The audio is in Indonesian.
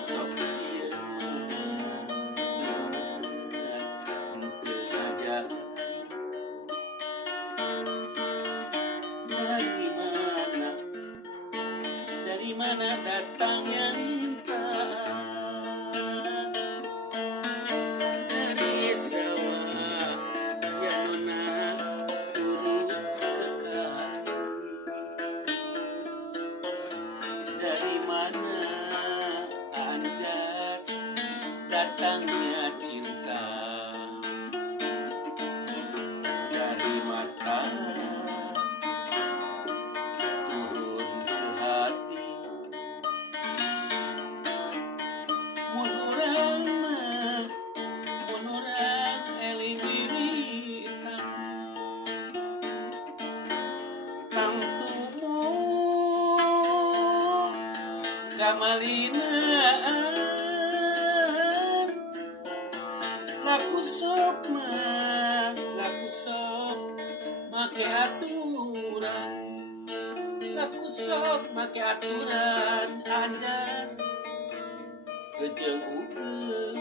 sok sieun belajar dari mana datangnya cinta dari sawah yang nona turun kekali dari mana anjas datangnya cinta dari mata turun ke hati mun urang eling diri tamtumu kamalinaan laku sok make aturan laku sok make aturan anjas kejeng ukeun